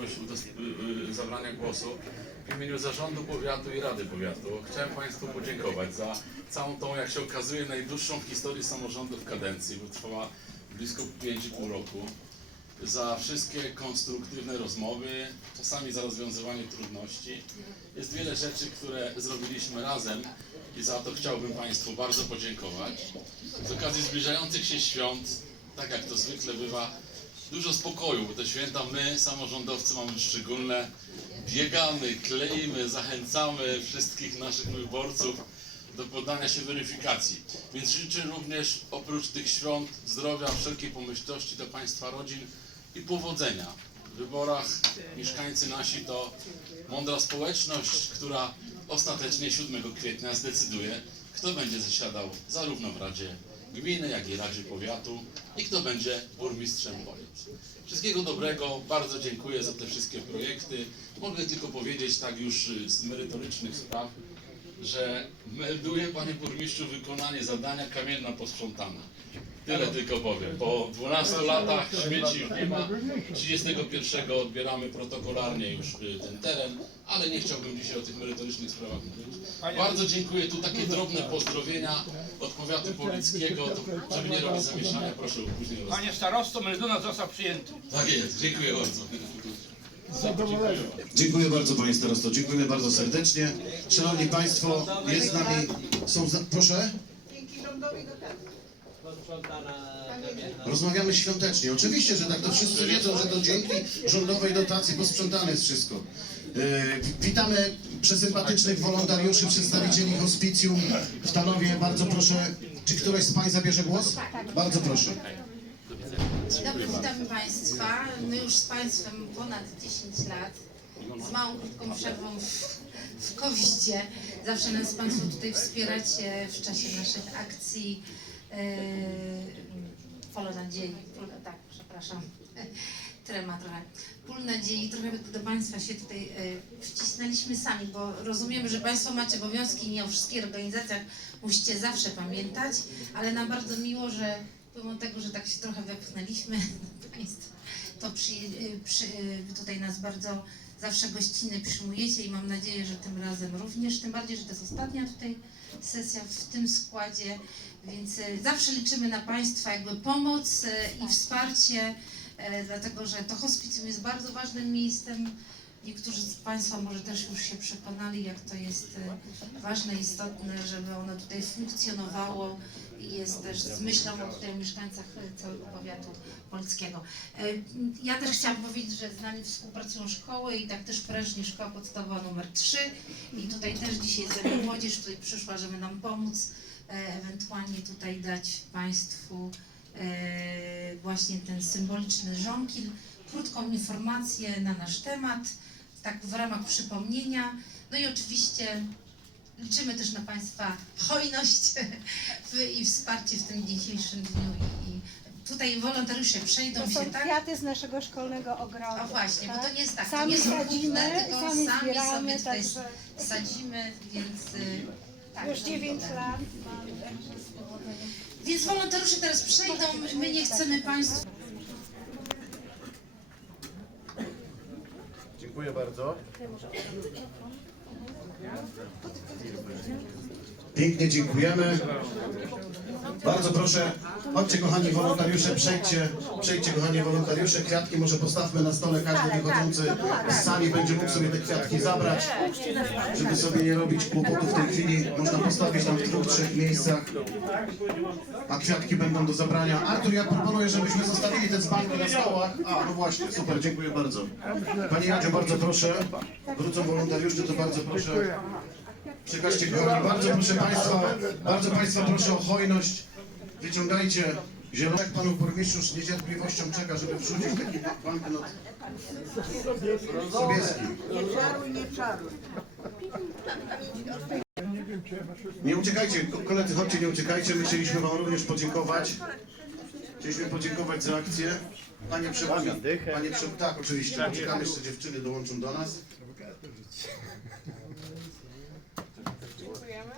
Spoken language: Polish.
możliwość y, y, zabrania głosu. W imieniu Zarządu Powiatu i Rady Powiatu chciałem Państwu podziękować za całą tą, jak się okazuje, najdłuższą w historii samorządów kadencji, bo trwała blisko 5,5 roku. Za wszystkie konstruktywne rozmowy, czasami za rozwiązywanie trudności. Jest wiele rzeczy, które zrobiliśmy razem i za to chciałbym Państwu bardzo podziękować. Z okazji zbliżających się świąt, tak jak to zwykle bywa, dużo spokoju, bo te święta my, samorządowcy, mamy szczególne. Biegamy, kleimy, zachęcamy wszystkich naszych wyborców do poddania się weryfikacji. Więc życzę również oprócz tych świąt zdrowia, wszelkiej pomyślności do Państwa rodzin i powodzenia. W wyborach mieszkańcy nasi to mądra społeczność, która ostatecznie 7 kwietnia zdecyduje, kto będzie zasiadał zarówno w Radzie Gminy, jak i Radzie Powiatu i kto będzie burmistrzem Polic. Wszystkiego dobrego, bardzo dziękuję za te wszystkie projekty. Mogę tylko powiedzieć tak już y, z merytorycznych spraw, że melduję Panie Burmistrzu wykonanie zadania kamienna posprzątana. Tyle tylko powiem. Po 12 latach śmieci już nie ma. 31 odbieramy protokolarnie już y, ten teren, ale nie chciałbym dzisiaj o tych merytorycznych sprawach mówić. Bardzo dziękuję. Tu takie drobne pozdrowienia od powiatu polickiego, to, żeby nie robić zamieszania, proszę później roz... Panie starosto, meldunek został przyjęty. Tak jest, dziękuję bardzo. Zadowolenie. Dziękuję bardzo Panie Starosto, dziękujemy bardzo serdecznie. Szanowni Państwo, jest z nami, są, za, proszę, Dzięki rządowi dotacji. Rozmawiamy świątecznie. Oczywiście, że tak, to wszyscy wiedzą, że to dzięki rządowej dotacji posprzątane jest wszystko. E, witamy przesympatycznych wolontariuszy, przedstawicieli hospicjum w Tanowie. Bardzo proszę, czy któreś z Pań zabierze głos? Bardzo proszę. Dzień dobry, witam Państwa. My już z Państwem ponad 10 lat, z małą krótką przerwą w, w COVID-zie. Zawsze nas Państwo tutaj wspieracie w czasie naszych akcji yy, Polo Nadziei, tak, przepraszam, trema trochę. Pól Nadziei, trochę do Państwa się tutaj yy, wcisnęliśmy sami, bo rozumiemy, że Państwo macie obowiązki, nie o wszystkich organizacjach musicie zawsze pamiętać, ale nam bardzo miło, że pomimo tego, że tak się trochę wepchnęliśmy do Państwa, to przy, y, przy, tutaj nas bardzo zawsze gościnnie przyjmujecie i mam nadzieję, że tym razem również, tym bardziej, że to jest ostatnia tutaj sesja w tym składzie, więc y, zawsze liczymy na Państwa jakby pomoc y, i wsparcie, y, dlatego że to hospicjum jest bardzo ważnym miejscem. Niektórzy z Państwa może też już się przekonali, jak to jest y, ważne, istotne, żeby ono tutaj funkcjonowało i jest też z myślą o tutaj mieszkańcach y, całego powiatu polskiego. Y, Ja też chciałam powiedzieć, że z nami współpracują szkoły i tak też prężnie szkoła podstawowa numer 3 i tutaj też dzisiaj jest młodzież tutaj przyszła, żeby nam pomóc, ewentualnie tutaj dać Państwu właśnie ten symboliczny żonkil, krótką informację na nasz temat, tak w ramach przypomnienia. No i oczywiście liczymy też na Państwa hojność i wsparcie w tym dzisiejszym dniu. I, tutaj wolontariusze przejdą To się, są tak? kwiaty z naszego szkolnego ogrodu. O właśnie, bo to nie jest tak, to Sami nie są sadzimy, kupne, tylko sami sami sobie tutaj także sadzimy, więc y, tak. już to 9 wygląda. lat mamy, także. Więc wolontariusze teraz przejdą, my nie chcemy Państwu Dziękuję bardzo. Pięknie dziękujemy. Bardzo proszę, chodźcie kochani wolontariusze, przejdźcie, przejdźcie kochani wolontariusze, kwiatki może postawmy na stole, każdy wychodzący z sali będzie mógł sobie te kwiatki zabrać, żeby sobie nie robić kłopotów w tej chwili. Można postawić tam w dwóch, trzech miejscach, a kwiatki będą do zabrania. Artur, ja proponuję, żebyśmy zostawili te dzbanki na stołach. A, no właśnie, super, dziękuję bardzo. Pani Jadziu, bardzo proszę. Wrócą wolontariusze, to bardzo proszę. Przekażcie kochani, bardzo proszę Państwa, bardzo Państwa proszę o hojność. Wyciągajcie zielonek. Panów burmistrzu z niecierpliwością czeka, żeby wrzucić taki banknot sobieski. Nie czaruj, nie czaruj. Nie uciekajcie, koledzy, chodźcie, nie uciekajcie. My chcieliśmy wam również podziękować. Chcieliśmy podziękować za akcję. Panie Przewodniczący, panie Przew... tak oczywiście, czekamy jeszcze dziewczyny dołączą do nas. Dziękujemy.